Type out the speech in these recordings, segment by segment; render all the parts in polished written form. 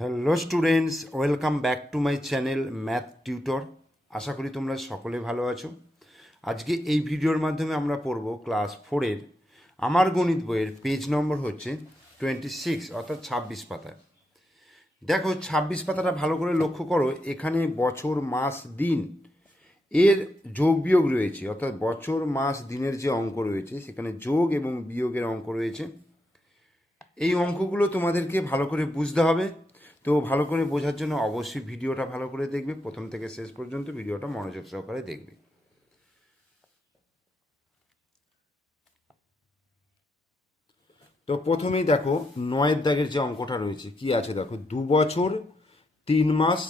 Hello students, welcome back to my channel math tutor. আশা করি তোমরা সকলে ভালো আছো। আজকে এই ভিডিওর মাধ্যমে আমরা পড়ব ক্লাস 4-এর আমার গণিত বইয়ের পেজ নম্বর হচ্ছে 26, অর্থাৎ 26 পাতায়। দেখো 26 পাতাটা ভালো করে লক্ষ্য করো, এখানে বছর মাস দিন এর যোগ বিয়োগ রয়েছে, অর্থাৎ বছর মাস দিনের যে অঙ্ক রয়েছে সেখানে যোগ এবং বিয়োগের অঙ্ক রয়েছে। এই অঙ্কগুলো তোমাদেরকে ভালো করে বুঝতে হবে। তো ভালো করে বোঝার জন্য অবশ্যই ভিডিওটা ভালো করে দেখবে, প্রথম থেকে শেষ পর্যন্ত ভিডিওটা মনোযোগ সহকারে দেখবে। তো প্রথমেই দেখো 9-এর দাগের যে অঙ্কটা রয়েছে কি আছে দেখো, 2 বছর 3 মাস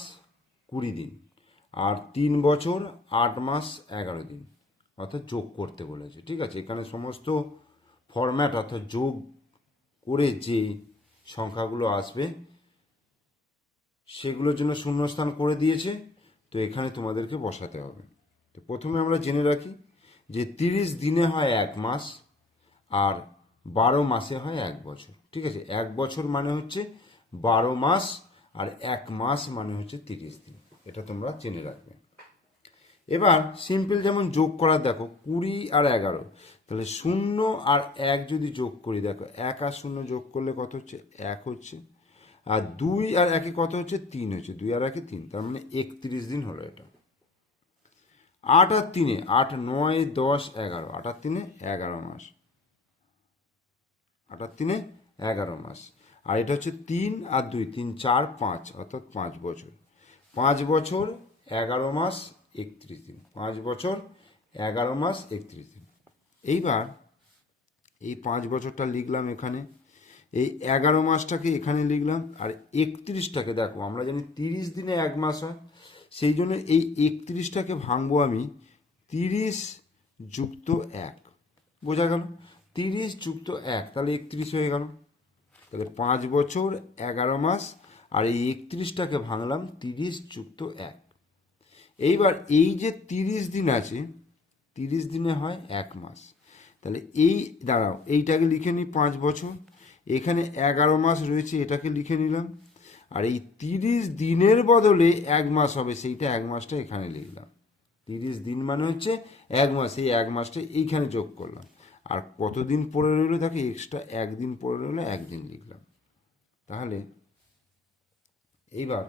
20 দিন আর 3 বছর 8 মাস 11 দিন, অর্থাৎ যোগ করতে বলেছে। ঠিক আছে, এখানে সমস্ত ফরম্যাট অর্থাৎ যোগ করে যে সংখ্যাগুলো আসবে সেগুলোর জন্য শূন্যস্থান করে দিয়েছে। তো এখানে তোমাদেরকে বসাতে হবে। তো প্রথমে আমরা জেনে রাখি যে 30 দিনে হয় 1 মাস আর 12 মাসে হয় 1 বছর। ঠিক আছে, 1 বছর মানে হচ্ছে 12 মাস আর 1 মাস মানে হচ্ছে 30 দিন। এটা তোমরা জেনে রাখবে। এবার সিম্পল যেমন যোগ করা, দেখো 20 আর 11, তাহলে 0 আর 1 যদি যোগ করি, দেখো 1 আর 0 যোগ করলে কত হচ্ছে, 1 হচ্ছে। আর 2 আর 1 কত হচ্ছে, 3 হচ্ছে। 2 আর 1 3, তার মানে 31 দিন হলো এটা। 8 আর 3, 8 9 10 11, 8 আর 3 11 মাস, 8 আর 3 11 মাস। আর এটা হচ্ছে 3 আর 2 3 4 5, অর্থাৎ 5 বছর। 5 বছর 11 মাস 31 দিন, 5 বছর 11 মাস 31 দিন। এইবার এই 5 বছরটা লিখলাম এখানে, এই 11 মাসটাকে এখানে লিখলাম, আর 31টাকে দেখো আমরা জানি 30 দিনে 1 মাস হয়, সেই জন্য এই 31টাকে ভাঙবো আমি 30 যুক্ত 1। বোঝা গেল? 30 যুক্ত 1, তাহলে 31 হয়ে গেল। তাহলে 5 বছর 11 মাস, আর এই 31টাকে ভাঙলাম 30 যুক্ত 1। এইবার এই যে 30 দিন আছে, 30 দিনে হয় 1 মাস, তাহলে এই দাঁড়াও এইটাকে লিখে নিই 5 বছর, এখানে 11 মাস রয়েছে এটাকে লিখে নিলাম, আর এই 30 দিনের বদলে 1 মাস হবে সেইটা 1 মাসটা এখানে লিখলাম। 30 দিন মানে হচ্ছে 1 মাস, এই 1 মাসটা এইখানে যোগ করলাম। আর কতদিন পরে রইলো, দেখো এক্সট্রা 1 দিন পরে রইলো, 1 দিন লিখলাম। তাহলে এইবার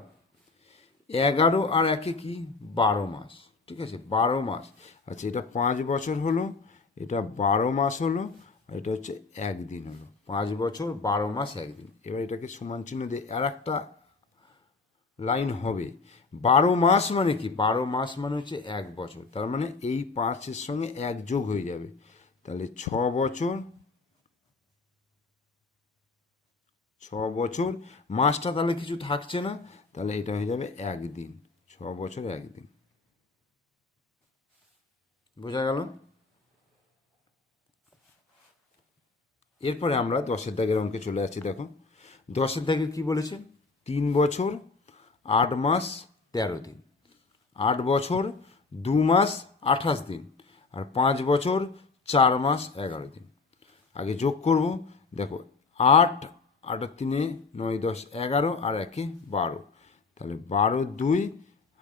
11 আর 1 কি, 12 মাস। ঠিক আছে, 12 মাস। আচ্ছা, এটা 5 বছর হলো, এটা 12 মাস হলো, আর এটা হচ্ছে 1 দিন হলো। 5 বছর 12 মাস 1 দিন। এবার এটাকে সমান চিহ্ন দিয়ে আর একটা লাইন হবে। 12 মাস মানে কি, 12 মাস মানে হচ্ছে 1 বছর, তার মানে এই 5-এর সঙ্গে 1 যোগ হয়ে যাবে, তাহলে 6 বছর। 6 বছর, মাসটা তাহলে কিছু থাকছে না, তাহলে এটা হয়ে যাবে 1 দিন। 6 বছর 1 দিন। বোঝা গেল? এরপরে আমরা 10-এর দাগের অঙ্কে চলে আসছি। দেখো 10-এর দাগের কি বলেছে, 3 বছর 8 মাস 13 দিন, 8 বছর 2 মাস 28 দিন, আর 5 বছর 4 মাস 11 দিন। আগে যোগ করব, দেখো 8, 8 আর 3 9 10 11, আর 1 12, তাহলে 12 2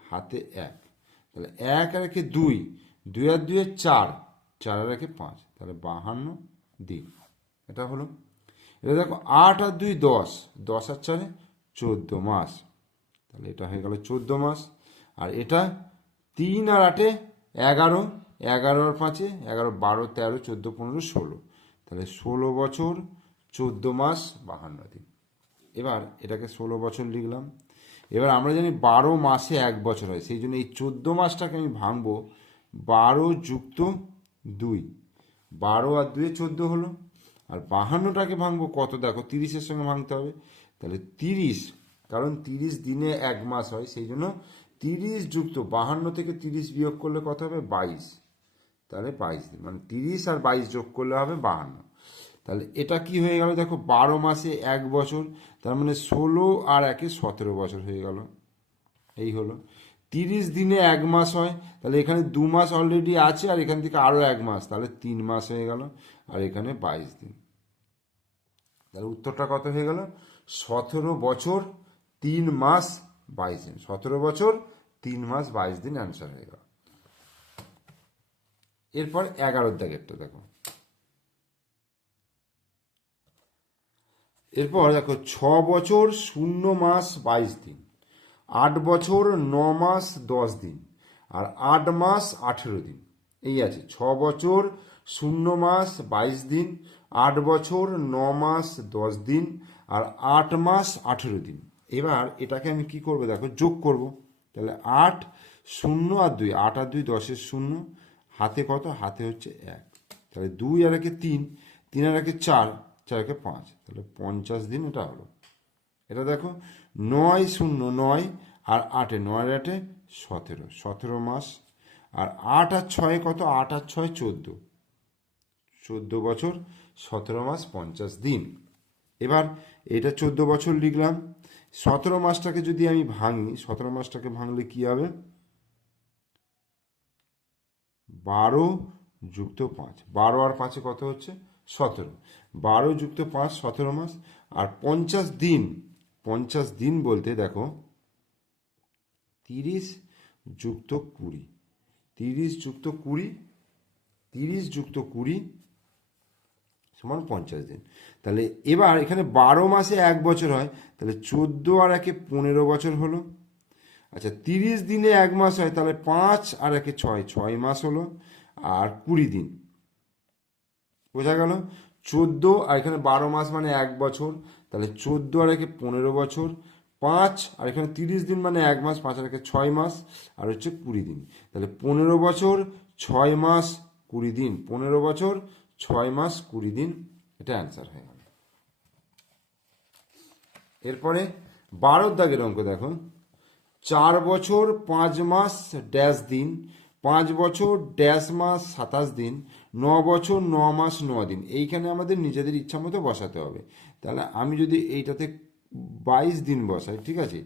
হাতে 1, তাহলে 1 আর 1 2, 2 আর 2 4, 4 আর 1 5, তাহলে 52 দিন। এটা হলো। এটা দেখো 8 আর 2 10, 10 আর 4 14 মাস, তাহলে এটা হয়ে গেল 14 মাস। আর এটা 3 আর 8 11, 11 আর 5 11, 12 13 14 15 16, তাহলে 16 বছর 14 মাস 52 দিন। এবার এটাকে 16 বছর লিখলাম। এবার আমরা জানি 12 মাসে 1 বছর হয়, সেই জন্য এই 14 মাসটাকে আমি ভাঙবো 12 যুক্ত 2, 12 আর 2 14 হলো। আর 52টাকে ভাঙবো কত, দেখো 30-এর সঙ্গে ভাঙতে হবে, তাহলে 30, কারণ 30 দিনে 1 মাস হয়, সেই জন্য 30 যুক্ত 52 থেকে 30 বিয়োগ করলে কত হবে, 22, তাহলে 22 দিন, মানে 30 আর 22 যোগ করলে হবে 52। তাহলে এটা কি হয়ে গেল, দেখো 12 মাসে 1 বছর, তার মানে 16 আর 1 17 বছর হয়ে গেল। এই হলো। 30 দিনে 1 মাস হয়, তাহলে এখানে 2 মাস অলরেডি আছে, আর এখান থেকে আরও 1 মাস, তাহলে 3 মাস হয়ে গেল, আর এখানে 22 দিন। তাহলে উত্তরটা কত হয়ে গেল, 17 বছর 3 মাস 22 দিন। 17 বছর 3 মাস 22 দিন অ্যান্সার হয়ে গেল। এরপর 11 দাগেরটা দেখো। এরপর দেখো 6 বছর 0 মাস 22 দিন, 8 বছর 9 মাস 10 দিন, আর 8 মাস 18 দিন। এই আছে 6 বছর 0 মাস 22 দিন, 8 বছর 9 মাস 10 দিন, আর 8 মাস 18 দিন। এবার এটাকে আমি কি করব দেখো, যোগ করব। তাহলে 8 0 আর 2, 8 আর 2 10-এর 0, হাতে কত, হাতে হচ্ছে 1। তাহলে 2 আর 1 3, 3 আর 1 4, 4 আর 1 5, তাহলে 50 দিন এটা হলো। এটা দেখো 9 0 9 আর 8 9 আর 8 17, 17 মাস। আর 8 আর 6 কত, 8 আর 6 14, 14 বছর 17 মাস 50 দিন। এবার এটা 14 বছর লিখলাম। 17 মাসটাকে যদি আমি ভাঙি, 17 মাসটাকে ভাঙলে কি হবে, 12 যুক্ত 5, 12 আর 5 কত হচ্ছে 17, 12 যুক্ত 5 17 মাস। আর 50 দিন, 50 দিন বলতে দেখো 30 যুক্ত 20, 30 যুক্ত 20, 30 যুক্ত 20 সমান 50 দিন। তাহলে এবার এখানে 12 মাসে 1 বছর হয়, তাহলে 14 আর 1 15 বছর হলো। আচ্ছা 30 দিনে 1 মাস হয়, তাহলে 5 আর 1 6, 6 মাস হলো। আর 20 দিন, বোঝা গেল। 14 আর এখানে 12 মাস মানে 1 বছর, তাহলে 14 আর 1 15 বছর, 5 আর এখানে 30 দিন মানে 1 মাস, 5 আর 1 6 মাস, আর হচ্ছে 20 দিন। তাহলে 15 বছর 6 মাস 20 দিন, 15 বছর 6 মাস 20 দিন, এটা অ্যান্সার হয়ে গেল। এরপরে 12 দাগের অঙ্ক দেখো। 4 বছর 5 মাস ড্যাশ দিন, 5 বছর ড্যাশ মাস 27 দিন, 9 বছর 9 মাস 9 দিন। এইখানে আমাদের নিজেদের ইচ্ছা মতো বসাতে হবে। তাহলে আমি যদি এইটাতে 22 দিন বসাই, ঠিক আছে,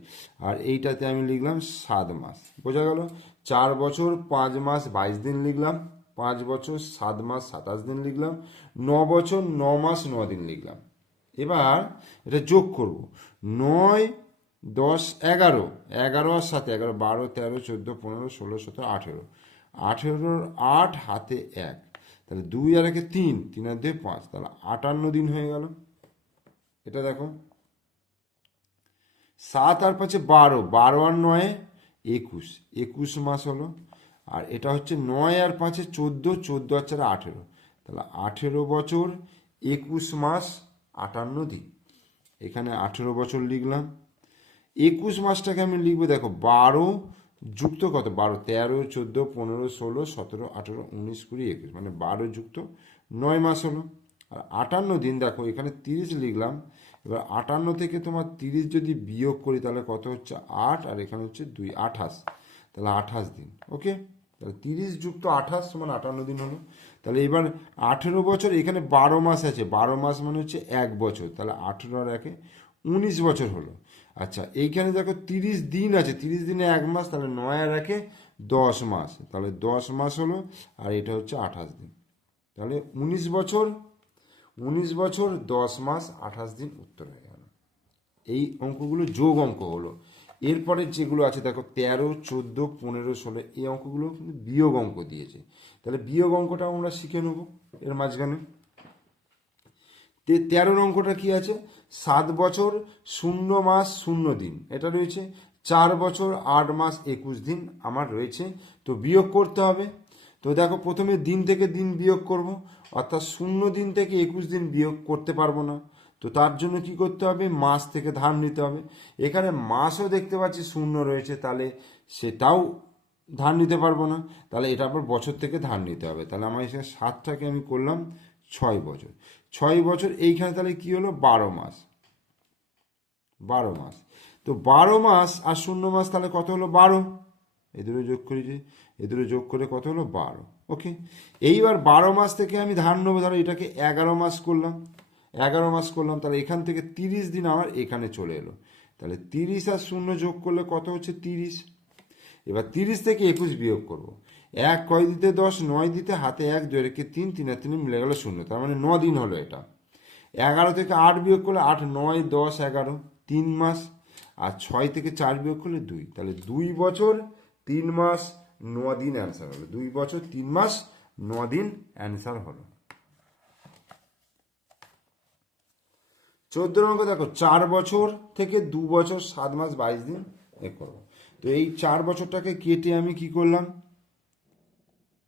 আর এইটাতে আমি লিখলাম 7 মাস, বোঝা গেল। 4 বছর 5 মাস 22 দিন লিখলাম, 5 বছর 7 মাস 27 দিন লিখলাম, 9 বছর 9 মাস 9 দিন লিখলাম। এবার এটা যোগ করব। 9 10 11, 11 আর 7 11, 12 13 14 15 16 17 18, 18-র 8 হাতে 1, তাহলে 2 আর 1 3, 3 আর 2 5, তাহলে 58 দিন হয়ে গেল। এটা দেখো 7 আর 5 12, 12 আর 9 21, 21 মাস হলো। আর এটা হচ্ছে 9 আর 5 14, 14 আর 4 18, তাহলে 18 বছর 21 মাস 58 দিন। এখানে 18 বছর লিখলাম। 21 মাসটাকে আমি লিখবো দেখো 12 যুক্ত কত, 12 13 14 15 16 17 18 19 20 21, মানে 12 যুক্ত 9 মাস হলো। আর 58 দিন দেখো এখানে 30 লিখলাম। এবার 58 থেকে তোমার 30 যদি বিয়োগ করি তাহলে কত হচ্ছে 8, আর এখানে হচ্ছে 2 28, তাহলে 28 দিন। ওকে, তাহলে 30 যুক্ত 28 সমান 58 দিন হলো। তাহলে এবার 18 বছর, এখানে 12 মাস আছে, 12 মাস মানে হচ্ছে 1 বছর, তাহলে 18 আর 1 19 বছর হলো। আচ্ছা এইখানে দেখো 30 দিন আছে, 30 দিনে 1 মাস, তাহলে 9 আর 1 10 মাস, তাহলে 10 মাস হলো। আর এটা হচ্ছে 28 দিন, তাহলে 19 বছর 10 মাস 28 দিন উত্তর হয়ে গেল। এই অঙ্কগুলো যোগ অঙ্ক হলো। এরপরে যেগুলো আছে দেখো 13 14 15 16, এই অঙ্কগুলো কিন্তু বিয়োগ অঙ্ক দিয়েছে। তাহলে বিয়োগ অঙ্কটাও আমরা শিখে নেব এর মাঝখানে। 13 অঙ্কটা কি আছে, 7 বছর 0 মাস 0 দিন, এটা রয়েছে। 4 বছর 8 মাস 21 দিন আমার রয়েছে। তো বিয়োগ করতে হবে। তো দেখো প্রথমে দিন থেকে দিন বিয়োগ করব, অর্থাৎ 0 দিন থেকে 21 দিন বিয়োগ করতে পারবো না। তো তার জন্য কি করতে হবে, মাস থেকে ধার নিতে হবে। এখানে মাসও দেখতে পাচ্ছি 0 রয়েছে, তাহলে সেটাও ধার নিতে পারবো না। তাহলে এটার পর বছর থেকে ধার নিতে হবে। তাহলে আমার এখানে 7টাকে আমি করলাম 6 বছর, 6 বছর এইখানে তাহলে কি হলো 12 মাস, 12 মাস। তো 12 মাস আর 0 মাস তাহলে কত হলো 12, এ দুটো যোগ করেছি, এ দুটো যোগ করে কত হলো 12। ওকে, এইবার 12 মাস থেকে আমি ধার নেবো, ধরো এটাকে 11 মাস করলাম, 11 মাস করলাম, তাহলে এখান থেকে 30 দিন আমার এখানে চলে এলো। তাহলে 30 আর 0 যোগ করলে কত হচ্ছে 30। এবার 30 থেকে 21 বিয়োগ করব। 1 কয় দিতে 10, 9 দিতে হাতে 1, 2 রেখে 3, 3 আর 3 মিলে গেল 0, তার মানে 9 দিন হলো এটা। 11 থেকে 8 বিয়োগ করলে 8 9 10 11, 3 মাস। আর 6 থেকে 4 বিয়োগ করলে 2, তাহলে 2 বছর 3 মাস 9 দিন অ্যান্সার হলো। 2 বছর 3 মাস 9 দিন অ্যান্সার হলো। 14 নম্বর দেখো, 4 বছর থেকে 2 বছর 7 মাস 22 দিন এ করবো। তো এই 4 বছরটাকে কেটে আমি কি করলাম,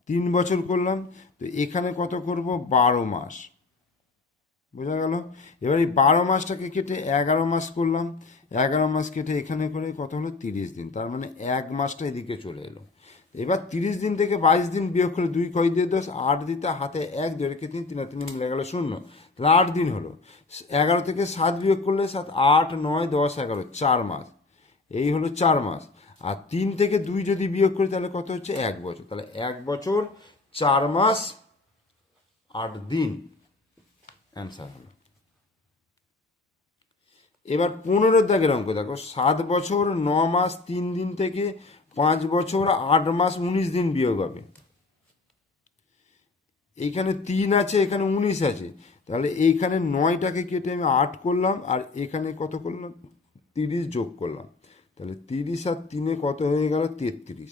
3 বছর করলাম। তো এখানে কত করব, 12 মাস, বোঝা গেল। এবার এই 12 মাসটাকে কেটে 11 মাস করলাম, 11 মাস কেটে এখানে করে কত হলো, 30 দিন। তার মানে 1 মাসটা এদিকে চলে এলো। এবার 30 দিন থেকে 22 দিন বিয়োগ করে 2 কয় দিয়ে 10, 8 দিতে হাতে 1, 2 রেখে 3, 3 আর 3 মিলে গেল 0, তাহলে 8 দিন হলো। 11 থেকে 7 বিয়োগ করলে 7, 8, 9, 10, 11, 4 মাস, এই হলো 4 মাস। আর 3 থেকে 2 যদি বিয়োগ করি তাহলে কত হচ্ছে, 1 বছর। তাহলে 1 বছর 4 মাস 8 দিন অ্যান্সার হলো। এবার 15 দাগের অঙ্ক দেখো, 7 বছর 9 মাস 3 দিন থেকে 5 বছর 8 মাস 19 দিন বিয়োগ হবে। এইখানে 3 আছে, এখানে 19 আছে, তাহলে এইখানে 9টাকে কেটে আমি 8 করলাম, আর এখানে কত করলাম, 30 যোগ করলাম। তাহলে 30 আর 3 কত হয়ে গেল, 33।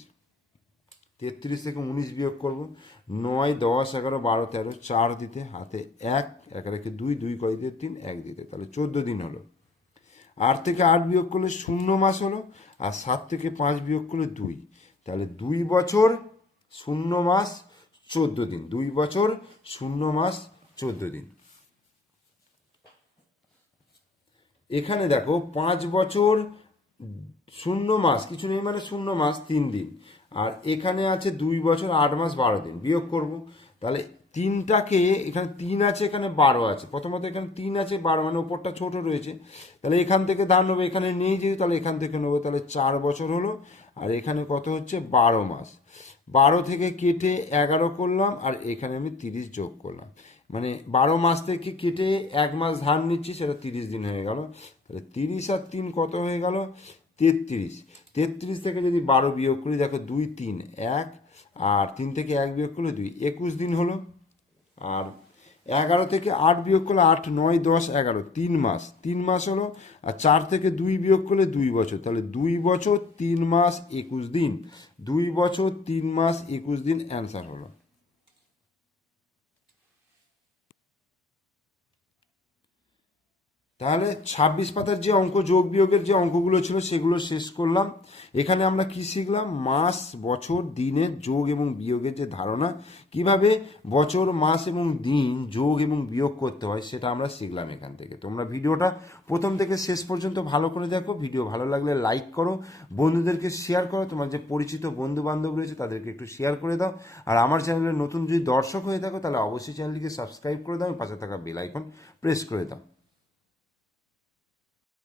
33 থেকে 19 বিয়োগ করব, 9, 10, 11, 12, 13, 4 দিতে হাতে 1, 1 রেখে 2, 2 কয় দিয়ে 3, 1 দিতে, তাহলে 14 দিন হলো। 8 থেকে 8 বিয়োগ করলে 0 মাস হলো, আর 7 থেকে 5 বিয়োগ করলে 2, তাহলে 2 বছর 0 মাস 14 দিন। 2 বছর 0 মাস 14 দিন। এখানে দেখো 5 বছর 0 মাস কিছু নেই, মানে 0 মাস 3 দিন, আর এখানে আছে 2 বছর 8 মাস 12 দিন। বিয়োগ করব, তাহলে 3টাকে, এখানে 3 আছে, এখানে 12 আছে। প্রথমত এখানে 3 আছে, 12 মানে ওপরটা ছোট রয়েছে, তাহলে এখান থেকে ধার নেবো, এখানে নেই যেহেতু, তাহলে এখান থেকে নেবো। তাহলে 4 বছর হলো, আর এখানে কত হচ্ছে, 12 মাস। 12 থেকে কেটে 11 করলাম, আর এখানে আমি 30 যোগ করলাম, মানে 12 মাস থেকে কেটে 1 মাস ধার নিচ্ছি, সেটা 30 দিন হয়ে গেল। তাহলে 30 আর 3 কত হয়ে গেল, 33। 33 থেকে যদি 12 বিয়োগ করি, দেখো 2, 3, 1, আর 3 থেকে 1 বিয়োগ করলে 2, 21 দিন হলো। আর 11 থেকে 8 বিয়োগ করলে 8, 9, 10, 11, 3 মাস, 3 মাস হলো। আর 4 থেকে 2 বিয়োগ করলে 2 বছর, তাহলে 2 বছর 3 মাস 21 দিন। 2 বছর 3 মাস 21 দিন অ্যান্সার হলো। তাহলে 26 পাতার যে অঙ্ক, যোগ বিয়োগের যে অঙ্কগুলো ছিল সেগুলো শেষ করলাম। এখানে আমরা কি শিখলাম, মাস, বছর, দিনের যোগ এবং বিয়োগের যে ধারণা, কিভাবে বছর, মাস এবং দিন যোগ এবং বিয়োগ করতে হয়, সেটা আমরা শিখলাম এখান থেকে। তোমরা ভিডিওটা প্রথম থেকে শেষ পর্যন্ত ভালো করে দেখো। ভিডিও ভালো লাগলে লাইক করো, বন্ধুদেরকে শেয়ার করো, তোমার যে পরিচিত বন্ধু বান্ধব রয়েছে তাদেরকে একটু শেয়ার করে দাও। আর আমার চ্যানেলের নতুন যদি দর্শক হয়ে থাকো, তাহলে অবশ্যই চ্যানেলটিকে সাবস্ক্রাইব করে দাও, পাশে থাকা বেল আইকন প্রেস করে দাও।